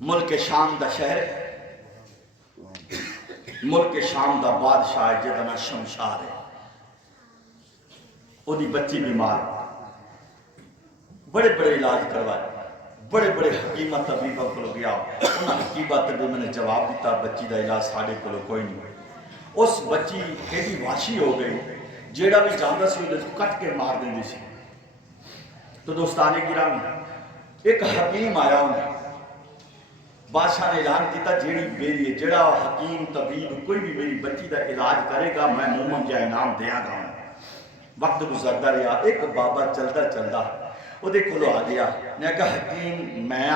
ملک شام دا شہر ملک شام دا بادشاہ جدا نا شمشاد ہے وہ دی بچی بیمار بڑے بڑے علاج کروائے بڑے بڑے حکیمہ طبیبہ کو گیا انہاں حکیمہ طبیبہ نے جواب دیتا بچی دا علاج ساڑے کو کوئی نہیں اس بچی ایڈی واشی ہو گئی جیڑا بھی جاندہ سی وہ کٹ کے مار دیں سی تو دوستانے گرامی ایک حکیم آیا انہیں بادشاہ نے اعلان کیتا جیڑی میری جڑا حکیم طبیب کوئی بھی میری بچی دا علاج کرے گا میں مومن جا انعام دیا گا وقت گزرتا رہا ایک بابا چلتا چلتا وہ دے کھلو آ گیا نے کہا حکیم میں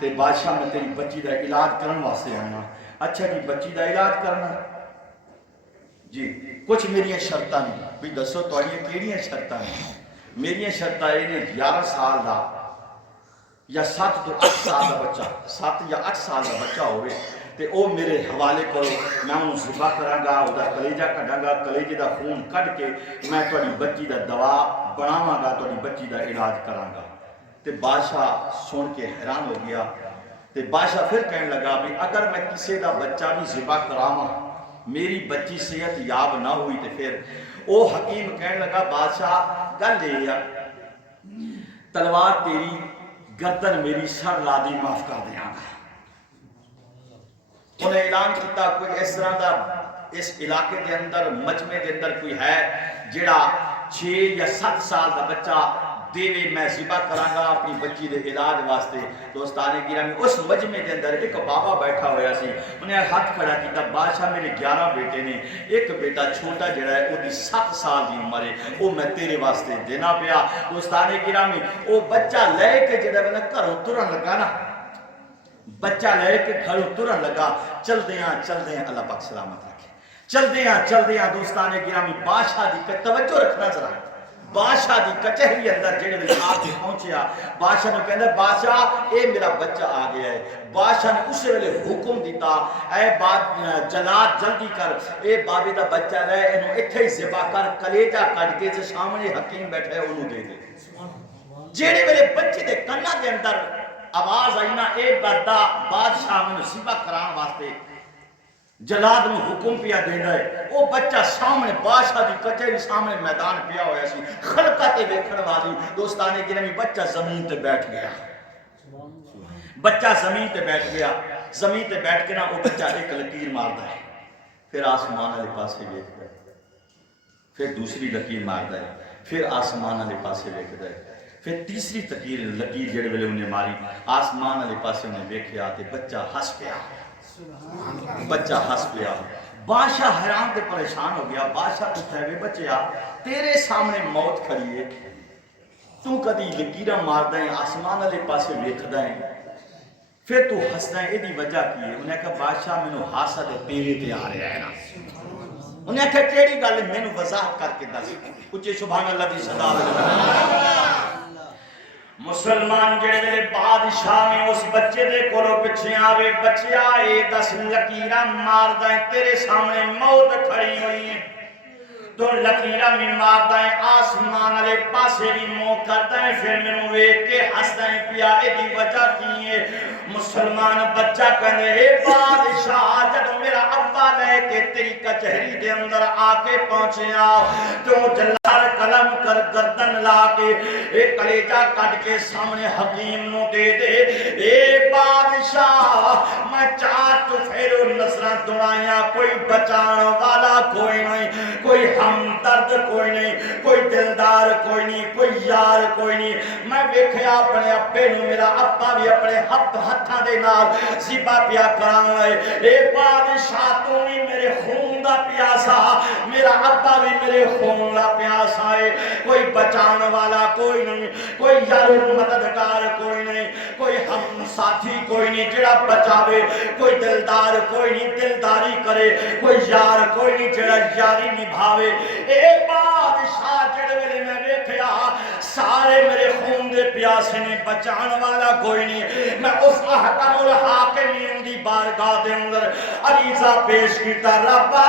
تے بادشاہ میں تیری بچی دا علاج کرن واسطے آنا اچھا جی بچی دا علاج کرنا جی کچھ میری شرطاں نہیں بھی دسو تواڈیاں کیڑیاں شرطاں ہیں میری شرطاں یہ نے 11 سال دا یا 7 تو 8 سال دا بچہ 7 یا 8 سال دا بچہ ہوئے تے او میرے حوالے کرو میں انہوں ذبح کراں گا او دا کلیجہ کڈاں گا کلیجے دا خون کڈ کے میں تواڈی بچی دا دوا بناواں گا تواڈی بچی دا علاج کراں گا تے بادشاہ سن کے حیران ہو گیا تے بادشاہ پھر کہنے لگا بھی اگر میں کسی دا بچہ بھی ذبح کراواں میری بچی صحت یاب نہ ہوئی تے پھر او حکیم کہنے لگا بادشاہ گل لے یا تلوار تیری گردن میری سر لادی معاف کر دیا گا انہیں اعلان کیتا کوئی اس طرح دا اس علاقے دے اندر مجمع دے اندر کوئی ہے جڑا 6 یا 7 سال دا بچہ دیوے میں ذبح کراں گا اپنی بچی دے علاج واسطے دوستانے گرامی اس مجمع دے اندر ایک بابا بیٹھا ہویا سی انہیں ہاتھ کھڑا کیتا بادشاہ میرے 11 بیٹے نے ایک بیٹا چھوٹا جڑا ہے وہ دی 7 سال دی عمر ہے وہ میں تیرے واسطے دینا پیا دوستانے گرامی وہ بچہ لے کے جڑا میں گھروں ترن لگا نا بچہ لے کے گھروں ترن لگا چل دیاں اللہ پاک سلامت رکھے چل دیاں دوستانے گرامی بادشاہ دی توجہ رکھنا ذرا بادشاہ دی کچہری اندر جڑے ویلے آ کے پہنچیا بادشاہ نے کہندا بادشاہ اے میرا بچہ آ گیا ہے بادشاہ نے اس ویلے حکم دیتا اے جلاد جلدی کر اے بابے دا بچہ لے اینو ایتھے ہی ذبح کر کلیجہ کٹ کے تے سامنے حکیم بیٹھا ہے اونوں دے جڑے ویلے بچے دے کنا دے اندر آواز آئی نا اے بڑا بادشاہ میں ذبح کران واسطے جلاد میں حکم پیا دینا ہے وہ بچہ سامنے بادشاہ دی کچہری سامنے میدان پیا ہویا سی خلقہ تے ویکھن والی دوستانے گرامی بچہ زمین تے بیٹھ گیا بچہ زمین تے بیٹھ کے نا وہ بچہ ایک لکیر ماردا ہے پھر آسمان والے پاسے ویکھدا ہے پھر دوسری لکیر ماردا ہے پھر آسمان والے پاسے ویکھدا ہے پھر تیسری لکیر جڑے ویلے انہیں ماری آسمان والے پاسے انہیں ویکھیا تے بچہ ہس پیا بادشاہ حیران تے پریشان ہو گیا بادشاہ تو تھے بچیا تیرے سامنے موت کھڑی ہے تو کدی لکیراں ماردا ہے آسمان والے پاسے ویکھدا ہے پھر تو ہسدا ہے ایدی وجہ کی ہے انہیں کہا بادشاہ مینوں ہاسا تے تیرے تے آ رہا ہے نا انہیں کہا کیڑی گل مینوں وضاحت کر کے دس اچے سبحان اللہ دی صدا مسلمان جڑے میرے بادشاہ میں اس بچے دے کولو پچھے آوے بچیا اے 10 لکیراں ماردا ہے تیرے سامنے موت کھڑی ہوئی ہے تو لکیراں میں ماردا ہے آسمان والے پاسے بھی منہ کردا ہے پھر مینوں ویکھ کے ہسدا ہے پیا ایدی وجہ کی ہے مسلمان بچہ کہنے اے بادشاہ جب میرا ابا لے کے تیری کچہری دے اندر آ کے پہنچیا تو جلال قلم کر گردن لا کے ایک کلیجہ کٹ کے سامنے حکیم نو دے دے اے بادشاہ میں چاہ تو پھیرو نظرہ دوڑائیاں کوئی بچان والا کوئی نہیں کوئی ہمدرد کوئی نہیں کوئی دلدار کوئی نہیں کوئی یار کوئی نہیں میں ویکھیا اپنے ابے نو میرا ابا بھی اپنے ہتھاں دے نال ذبح پیا کران لے اے بادشاہ تو بھی میرے خون دا پیاسا میرا ابا بھی میرے خون دا پیاسا ہے کوئی بچان والا کوئی نہیں کوئی یار مددگار کوئی نہیں کوئی ہم ساتھی کوئی نہیں جڑا بچاوے کوئی دلدار کوئی نہیں دلداری کرے کوئی یار کوئی نہیں جڑا یاری نبھاوے اے بادشاہ جڑے ویلے میں ویکھیا سارے میرے خون دے پیاسے نے، بچان والا کوئی نہیں۔ میں اس احکم الحاکمین دی بارگاہ دے اندر عریضہ پیش کیتا، ربا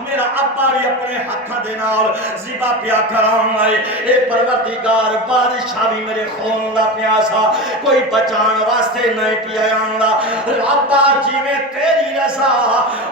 میرا ابا بھی اپنے ہاتھاں دے نال ذبح پیا کران آئے، اے پروردگار بادشاہ بھی میرے خون دا پیاسا کوئی بچان واسطے نہیں پیا آندا، ربا جی میں تیری رضا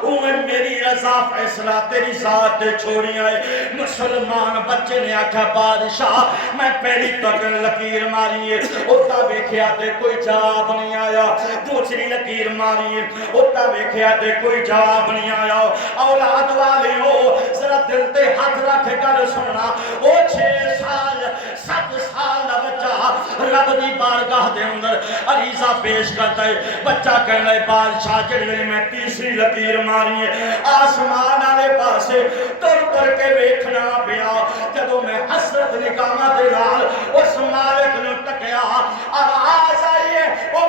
اوے میری رضا فیصلہ تیری ذات تے چھوڑی آئے۔ مسلمان بچے نے آکھا بادشاہ میں پہلی تک لکیر ماری ہے، اتا ویکھیا تے کوئی جواب نہیں آیا، دوسری لکیر ماری ہے، اتا ویکھیا تے کوئی جواب نہیں آیا۔ اولاد والے ہو ذرا دل تے ہاتھ رکھ کر سننا، او 6 سال 7 سال دا بچہ رب دی بارگاہ دے اندر عریضہ پیش کرتا ہے، بچہ کہنا ہے بادشاہ جڑے میں تیسری لکیر ماری ہے آسمان والے پاسے تر کے ویکھنا پیا، جدوں میں حسرت نگاہاں دے نال اس مالک نو تکیا، آواز آئی ہے او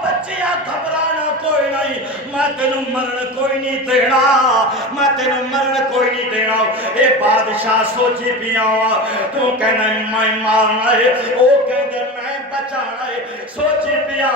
بچیا گھبرانا کوئی نہیں، میں تینوں مرن کوئی نہیں دینا، میں تینوں مرن کوئی نہیں دینا۔ اے بادشاہ سوچی پیا تو کہنا میں مارنا ہے، او کہنا میں بچانا ہے، سوچی پیا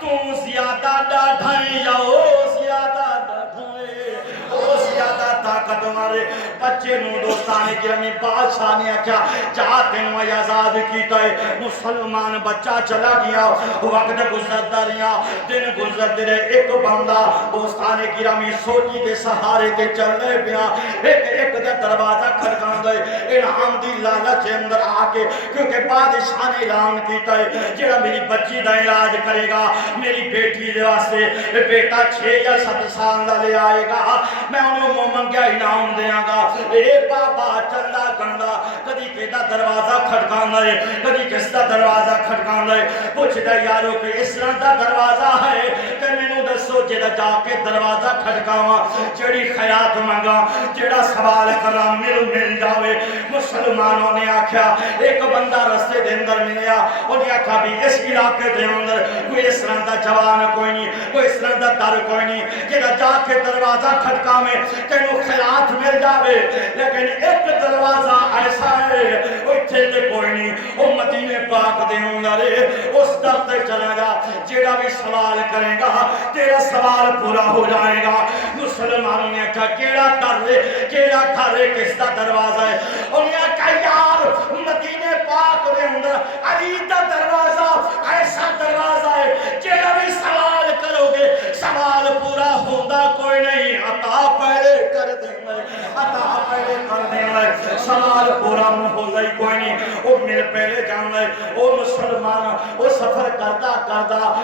تو زیادہ ڈاڈھائیں یا او زیادہ ڈاڈھائیں، او زیادہ طاقت مارے۔ بچے نو دوستانے گرامی بادشاہ نے کیا چاہتے ہیں وہ آزاد کیتا ہے، مسلمان بچہ چلا گیا، وقت گزرتا رہا، دن گزرتے رہے، ایک بندہ دوستانے گرامی سوچی دے سہارے تے چل رہے پیا، ایک دے دروازہ کھڑکان دے انعام دی لالچ اندر آکے، کیونکہ بادشاہ نے اعلان کیتا ہے جڑا میری بچی دا علاج کرے گا میری بیٹی دے واسطے بیٹا 6 یا 7 سال دا لے آئے گا، میں انہوں منگیا انعام دیاں گا۔ اے بابا چلدا کندا کدی کہتا دروازہ کھڑکان دے، کدی کس دا دروازہ کھڑکان دے، پوچھتا یارو کہ اس طرح دا دروازہ ہے کہ میں نو دسو جڑا جا کے دروازہ کھڑکاواں، جڑی خیرات منگا، جڑا سوال کراں مل جاوے۔ مسلمانوں نے آکھیا ایک بندہ رستے دے اندر ملیا، انہیں آکھا بھی اس علاقے دے اندر کوئی اس طرح دا جوان کوئی نہیں، کوئی اس طرح دا در کوئی نہیں جڑا جا کے دروازہ کھڑکا میں تینوں خیرات مل جاوے، لیکن ایک دروازہ ایسا ہے وہ اتھے تے کوئی نہیں، وہ مدینے پاک دے اندر اس در تے چلا گا، جڑا بھی سوال کرے گا تیرا سوال پورا ہو جائے گا۔ مسلمانوں نے کہا کیڑا در ہے، کیڑا گھر ہے، کس دا دروازہ ہے؟ انہیں کہا یار مدینے پاک دے اندر علی دا دروازہ ایسا دروازہ ہے جڑا بھی سوال کرو گے سوال پورا ہوندہ کوئی نہیں، عطا پہلے کر دیں گے، عطا پہلے کر دیں گے، سوال پورا ہوندہ ہی کوئی نہیں۔ وہ مل پہلے جان گئے، وہ مسلمان وہ سفر کرتا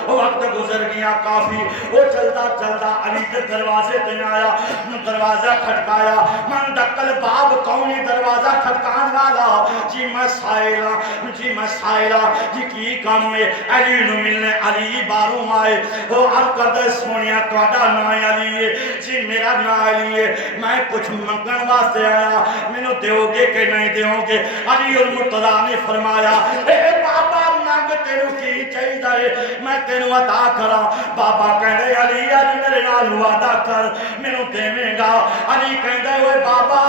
وقت گزر گیا کافی، وہ چلتا علی کے دروازے تے آیا، دروازہ کھٹکایا، من دکل باب کونی دروازہ کھٹکان والا، جی میں سائلہ جی کی کام میں علی نو ملنے، علی باروں آئے، وہ عرض کردہ سونیا توڑا نا علی ہے، جی میرا نا علی ہے، میں کچھ منگن واسطے آیا، میں نو دیو گے کہ نہیں دیو گے؟ علی المرتضیٰ نے فرمایا اے بابا مانگ تینو کی چاہیے میں تینو عطا کرا۔ بابا کہندے علی آج میرے نال وعدہ کر مینوں دیویں گا۔ علی کہندے اوے بابا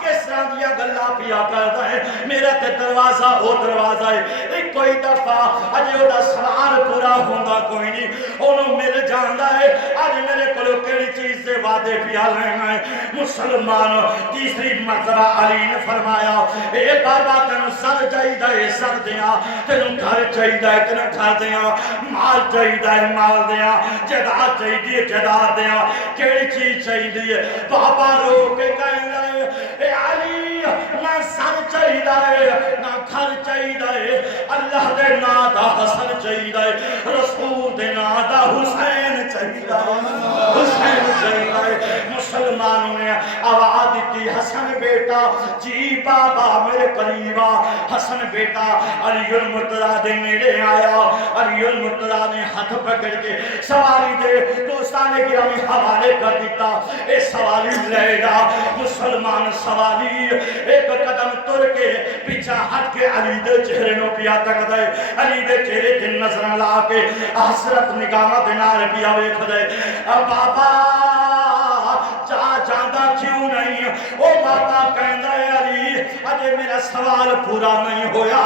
کس طرح دیا گلا پیا کردا ہے، میرا تے دروازہ او دروازہ ہے، ایک کوئی دفعہ اجے او دا سوال پورا ہوندا کوئی نہیں، اونوں مل جاندا ہے، اج میرے کولوں کیڑی چیز دے وعدے پیا لینا ہے۔ مسلمان تیسری مرتبہ علی نے فرمایا اے بابا تینوں سر چاہیے سر دیاں، تینوں گھر چاہیے تینوں گھر دیاں، مال چاہیے مال دیاں، جائیداد چاہیے جائیداد دیاں، کیڑی چیز چاہیے؟ بابا رو کے کہنا ہے اے علی نہ سر چاہیے نہ گھر چاہیے، اللہ دے نا دا حسن چاہیے، رسول دے نا دا حسین چاہیے، حسین چاہیے۔ مسلمانوں نے آواز دیتی حسن بیٹا جی بابا میرے قریبا، حسن بیٹا علی المرتضیٰ دے نیڑے آیا، علی المرتضیٰ نے ہاتھ پکڑ کے سواری دے دوستان گرامی حوالے کر دیتا، اے سوالی لے گا۔ مسلمان سوالی ایک قدم تر کے پیچھا ہٹ کے علی دے چہرے نو پیا تک دے، علی دے چہرے دن نظر لا کے حسرت نگاہ دے نال پیا ویکھ دے۔ بابا جا کردا کیوں نہیں؟ او بابا کہندا ہے علی اجے میرا سوال پورا نہیں ہویا،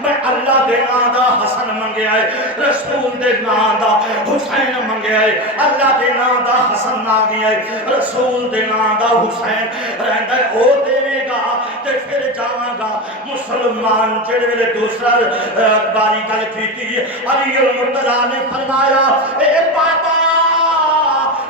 میں اللہ دے نام دا حسن منگیا ہے، رسول دے نام دا حسین منگیا ہے، اللہ دے نام دا حسن مانگیا ہے، رسول دے نام دا حسین رہندا ہے، او دے گا تے پھر جاواں گا۔ مسلمان جڑے ویلے دوسرا باری گل کیتی علی المرتضیٰ نے فرمایا اے بابا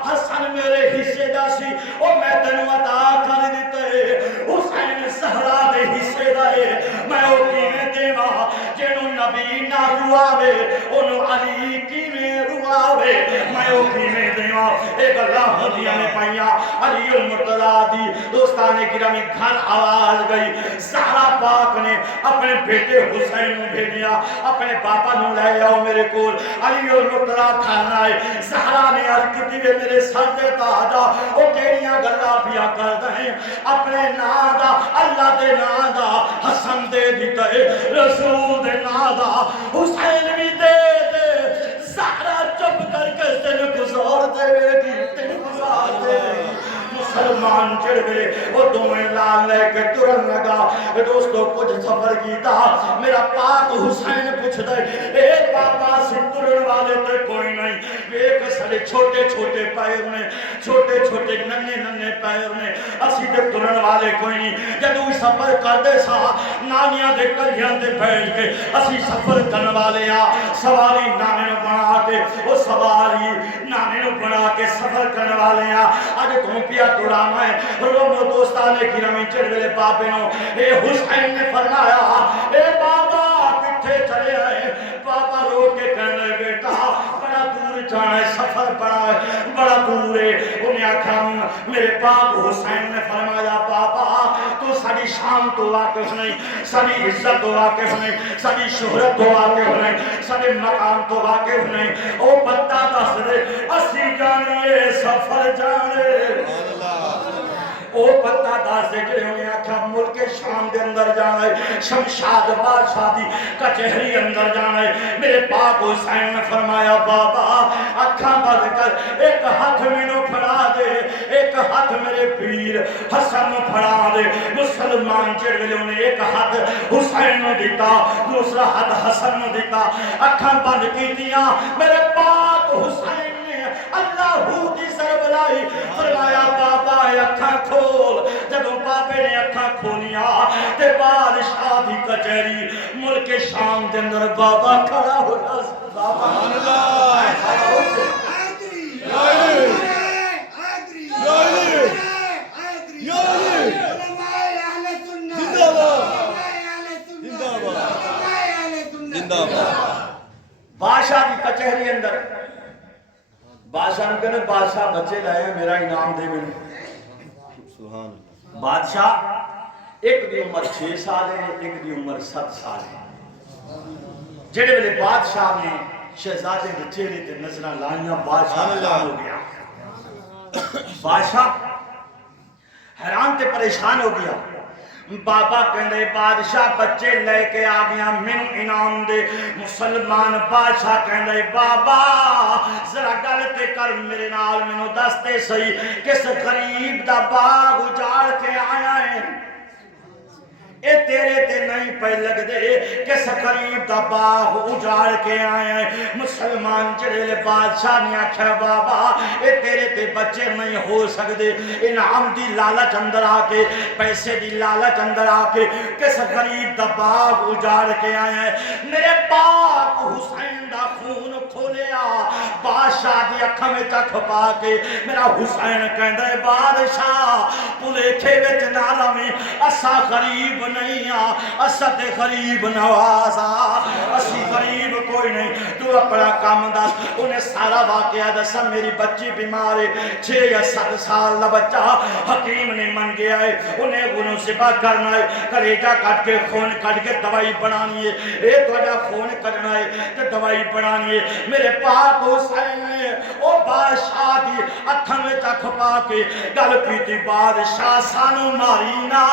حسن میرے حصے دا سی او میں تینوں عطا کر دتے، حسین زہرا دے حصے دا ہے میں او کیویں دیواں؟ جنوں نبی نہ رواوے اونوں علی کیویں رواوے، میں او کیویں دیواں؟ اے گلاں ہوندیاں نے پائیاں علی المرتضیٰ دی دوستان گرامی گھر آواز گئی، زہرا پاک نے اپنے بیٹے حسین نوں بھیجیا، اپنے پاپا نوں لے آؤ میرے کول، علی المرتضیٰ کھانا ہے۔ زہرا نے عرض کیتی وے میرے سر تے تاج آ، او کیڑیاں گلاں پیا کردا ہے؟ اپنے نام دا اللہ دے نام دا حسن دے دتا ہے، رسول دے نام دا حسین بھی دے دے۔ زہرا چپ کر کے تینوں گزار دے گی، تینوں گزار دے گی۔ مسلمان چڑھ گئے وہ دومیں لال لے کے ترن لگا، دوستو کچھ سفر کیتا، میرا پاک حسین پوچھ دے اے بابا سے ترن والے تے کوئی نہیں، ایک سڑے چھوٹے چھوٹے پیر نے، چھوٹے چھوٹے ننے ننے پیر نے، اسی تے ترن والے کوئی نہیں۔ جدو سفر کر دے سا نانیاں دے کلیاں دے بیٹھ کے اسی سفر کرن والے آ، سواری نانے نو بنا کے وہ سواری نانے نو بنا کے سفر کرن والے آ، اج تم پیا توڑانا ہے۔ رومو دوستانے گرامی چڑھ گئے بابے نو، اے حسین نے فرمایا اے بابا کتھے چلے آئے؟ بابا رو کے کہنے بیٹا بڑا دور جانا ہے، سفر بڑا ہے، بڑا دور ہے۔ انہیں آکھا میرے پاک حسین نے فرمایا بابا تو ساری شان تو واقف نہیں، ساری عزت تو واقف نہیں، ساری شہرت تو واقف نہیں، ساری مقام تو واقف نہیں، او پتہ دس دے اسی جانیے سفر جانے، او پتہ دس دے جڑے انہیں آکھا ملک شام دے اندر جانا ہے، شمشاد بادشاہ دی کچہری اندر جانا ہے۔ میرے پاک حسین نے فرمایا بابا اکھاں بند کر، ایک ہاتھ میں نو پھڑا دے، ایک ہاتھ میرے پیر حسن نو پھڑا دے۔ مسلمان چڑھ گئے، انہیں ایک ہاتھ حسین نو دیتا، دوسرا ہاتھ حسن نو دیتا، اکھاں بند کیتیاں، میرے پاک حسین نے اللہ دی ضرب لائی، فرمایا بابا اکھاں کھول۔ جدوں بابے نے اکھاں کھولیاں تے بادشاہ دی کچہری ملک شام دے اندر بابا کھڑا ہوا، بابا بادشاہ کی کچہری اندر بادشاہ نے کہنے بادشاہ بچے لائے میرا انعام دے میں۔ بادشاہ ایک دی عمر 6 سال ہے، ایک دی عمر 7 سال ہے۔ جڑے ویلے بادشاہ نے شہزادے دے چہرے تے نظراں لائیاں بادشاہ حیران ہو گیا، بادشاہ حیران تے پریشان ہو گیا۔ بابا کہنے بادشاہ بچے لے کے آ گیا من انعام دے۔ مسلمان بادشاہ کہنے بابا ذرا گل تے کر میرے نال مینوں دستے سہی کس غریب دا باغ اجاڑ کے آیا ہے؟ اے تیرے تے نہیں پہ لگ دے کس غریب دا باغ اجاڑ کے آئے ہیں۔ مسلمان جڑے بادشاہ نے آکھیا بابا اے تیرے تے بچے نہیں ہو سکدے، انعام دی لالچ اندر آ کے، پیسے دی لالچ اندر آ کے کس غریب دا باغ اجاڑ کے آئے ہیں۔ میرے پاک حسین دا خون کھولیا، بادشاہ دی اکھاں وچ اکھ پا کے میرا حسین کہندا ہے بادشاہ بھلیکھے وچ نہ رہویں، اسا غریب نہیں آ، اسا تے غریب نواز آ، اسی غریب کوئی نہیں، تو اپنا کام دس۔ انہیں سارا واقعہ دسا میری بچی بیمار ہے، 6 یا 7 سال دا بچہ، حکیم نے من گیا ہے، انہیں انہوں ذبح کرنا ہے، کلیجہ کٹ کے خون کٹ کے دوائی بنانی ہے، اے توجہ خون کٹنا ہے تے دوائی بنانی ہے۔ میرے پاک حسین نے او بادشاہ دی اکھاں وچ اکھ پا کے گل کیتی بادشاہ سانو ماری نا،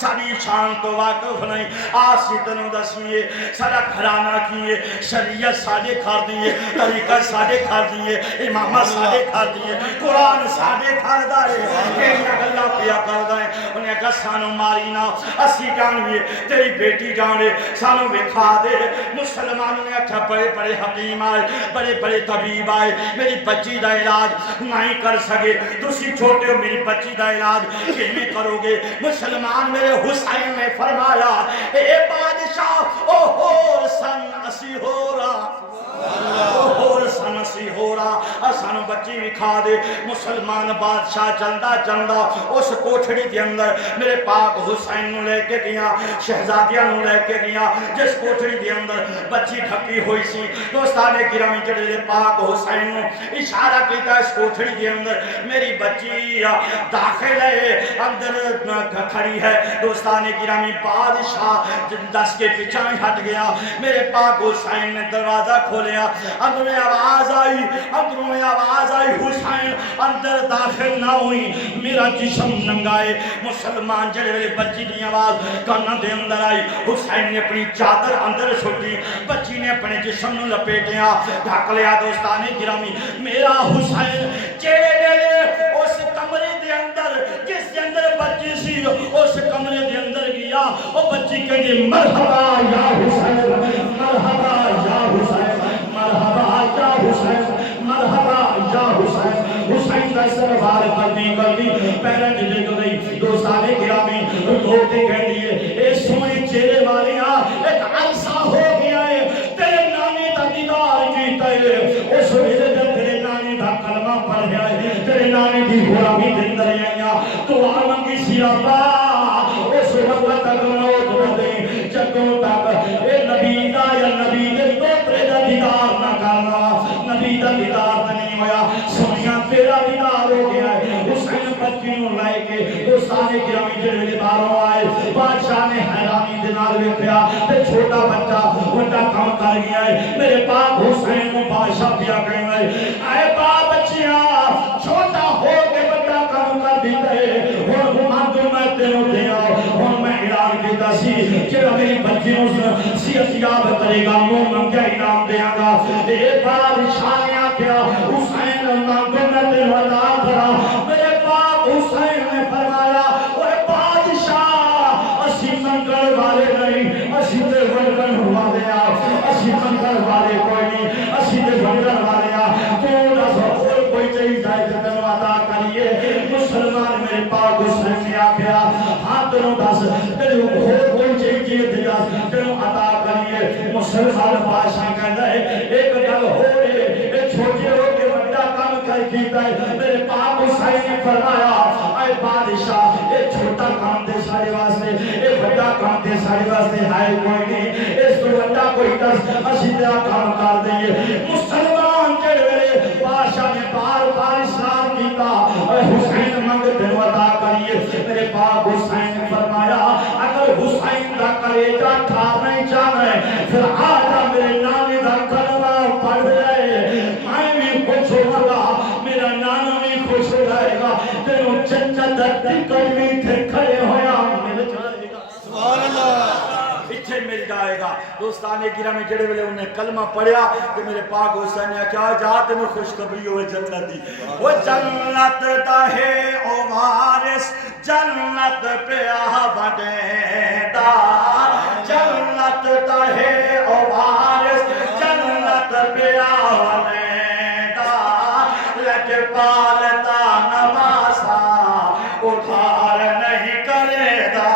ساری شان تو واقف نہیں، آسی تنوں دسیے سارا گھرانہ کیے، شریعت ساڈے گھر دی ہے طریقہ ساڈے گھر دی ہے امامت ساڈے گھر دی ہے قرآن ساڈے گھر دا ہے کیڑیاں گلاں پیا کردا ہے انہیں کہا سانو ماری نہ اسی جانویے تیری بیٹی جانے سانو وکھا دے مسلمانوں نے اچھا بڑے بڑے حکیم آئے بڑے بڑے طبیب آئے میری بچی دا علاج نہیں کر سکے تسی چھوٹے ہو میری بچی دا علاج کیویں کرو گے مسلمان میرے حسین نے فرمایا اے بادشاہ او ہور سن اسی ہو رہا اور سنسی ہو رہا سانو بچی وکھا دے مسلمان بادشاہ چلدا چلدا اس کوٹھڑی دے اندر میرے پاک حسین نو لے کے گیا شہزادیاں نو لے کے گیا جس کوٹھڑی دے اندر بچی ڈھکی ہوئی سی دوستان گرامی جڑے پاک حسین نو اشارہ کیتا اس کوٹھڑی دے اندر میری بچی داخل ہے اندر کھڑی ہے دوستان گرامی بادشاہ دس کے پیچھے ہٹ گیا میرے پاک حسین نے دروازہ کھولیا اندر میں آواز آئی حسین اندر داخل نہ ہوئی میرا جسم ننگائے مسلمان جڑے ویلے بچی دی آواز کاناں دے اندر آئی حسین نے اپنی چادر اندر چھوٹی بچی نے اپنے جسم نو لپیٹیا ڈھک لیا دوستان گرامی میرا حسین جڑے ویلے اس کمرے دے اندر جس دے اندر بچی سی اس کمرے دے اندر گیا او بچی کہندی مرحبا یا حسین مرحبا یا حسین مرحبا یا حسین مرحبا یا حسین حسین کا سروار کرنی پیرن جلے کو گئی دوستان گرامی لوگ کے کہہ دیئے اے سونے چہرے والیاں ایک عرصہ ہو گیا ہے تیرے نانے دا دیدار کیتا ہے اس ویلے جب تیرے نانے دا کلمہ پڑھ گیا ہے تیرے نانے دی غلامی دے اندر آیا تو آمنگی سی ابا اس وقت تک موت نہ دے جگوں تک اے نبی دا یا نبی دے دوپرے دا دیدار نہ کرنا نبی دا دیدار نہیں ہویا سنیا تیرا دیدار ہو گیا ہے حسین بچی نو لائے کے دوستان گرامی جڑے باہروں آئے بادشاہ نے حیرانی دے نال ویکھیا تے چھوٹا بچہ بڑا کام کر گیا ہے میرے پاک حسین کو بادشاہ پیا کہنا ہے اے با بچیاں چھوٹا ہو کے بڑا کام کر دیتا ہے ہن گمان تو میں تینوں دیا ہن میں اعلان کیتا سی کہ میری بچی نو صحت یاب کرے گا منہ منگیا انعام دیاں گا اے بادشاہ نے آکھیا حسین مانگو میں تینوں عطا کرا میرے پاک حسین نے فرمایا اے بادشاہ اسی منگل والے نہیں اسی تے ونگل والے آ اسی منگل والے کوئی نہیں اسی تے ونگل والے آ تو دس اور کوئی چیز ہے تے تینوں عطا کریے مسلمان میرے پاک حسین نے آکھیا ہاں تینوں دس تینوں اور کوئی چیز تینوں عطا کریے مسلمان بادشاہ کہندا ہے ایک گل ہو رہے چھوٹے ہو کے بڑا کام کر کیتا ہے میرے پاک حسین نے فرمایا اے بادشاہ اے چھوٹا کام دے سارے واسطے اے بڑا کام دے سارے واسطے ہے کوئی نہیں اس تو بڑا کوئی دس اسی طرح کام کر دئیے مسلمان جڑے بادشاہ نے بار بار اصرار کیتا اے حسین منگ تینوں عطا کریے میرے پاک حسین نے فرمایا اگر حسین دا کلیجہ ٹھار نہیں چاہنا ہے پھر آجا میرے نانے دا کلمہ پڑھ رہے میں بھی خوش ہو گا میرا نانا بھی خوش ہو جائے گا تینوں چچا دردی کلمی تھے کھڑے ہویا مل جائے گا سبحان اللہ اتھے مل جائے گا دوستان گرامی جڑے ویلے انہیں کلمہ پڑھیا کہ میرے پاک حسین نے کیا جا تینوں خوشخبری ہوئے جنت دی وہ جنت دا ہے او وارث جنت پہ آ بڑے دا جنت دا ہے او وارث جنت پہ آ بڑے دا لج پالتا نواسا ادھار نہیں کرے دا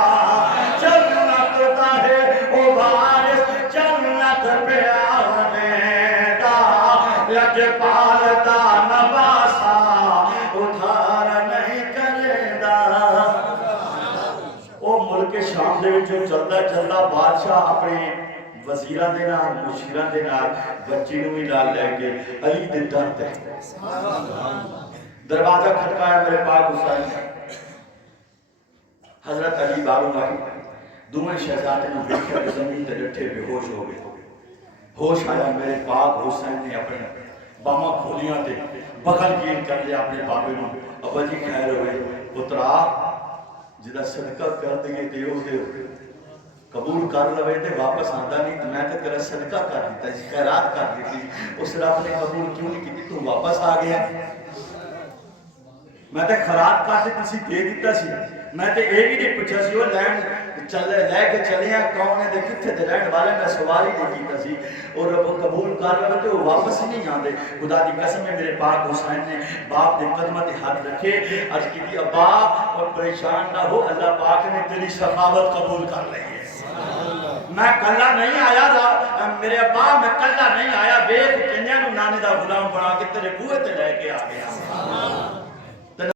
جنت دا ہے او وارث جنت پہ آ بڑے دا لج پالتا نواسا ادھار نہیں کرے دا او ملک شام دے وچوں چلدا چلدا بادشاہ اپنے وزیراں دے نال مشیراں دے نال بچی نوں وی نال لے کے علی دے در تے دروازہ کھٹکایا میرے پاک حسین حضرت علی باہروں آئے دوویں شہزادے نوں ویکھیا کہ زمین تے ڈٹھے بے ہوش ہو گئے ہوش آیا میرے پاک حسین نے اپنے باما کھولیاں تے بغل گیر کر لیا اپنے بابے نوں ابا جی خیر ہوئے پترا جدا صدقہ کر دیں تے او دے قبول کر لوے تے واپس آندا نہیں تے میں تے تیرا صدقہ کر دیتا سی، خیرات کر دیتی، اس رب نے قبول کیوں نہیں کی؟ تو واپس آ گیا، میں تے خیرات کر دیتی سی، دے دیتا سی، میں تے اے بھی نہیں پوچھا سی وہ لین چلے لے کے چلے ہیں کون ہے دے کتھے دے رہن والے، میں سوال ہی نہیں کیتا سی، اور رب قبول کر لوے تے وہ واپس ہی نہیں آندے۔ خدا دی قسم ہے میرے پاک حسین نے باپ دے قدمہ تے ہاتھ رکھے، عرض کی دی ابا اور پریشان نہ ہو، اللہ پاک نے تیری سخاوت قبول کر لی ہے، میں کلا نہیں آیا دا میرے ابا، میں کلا نہیں آیا، بیخ کنیا نو نانے دا غلام بنا کے تیرے بوئے تے لے کے آ گیا،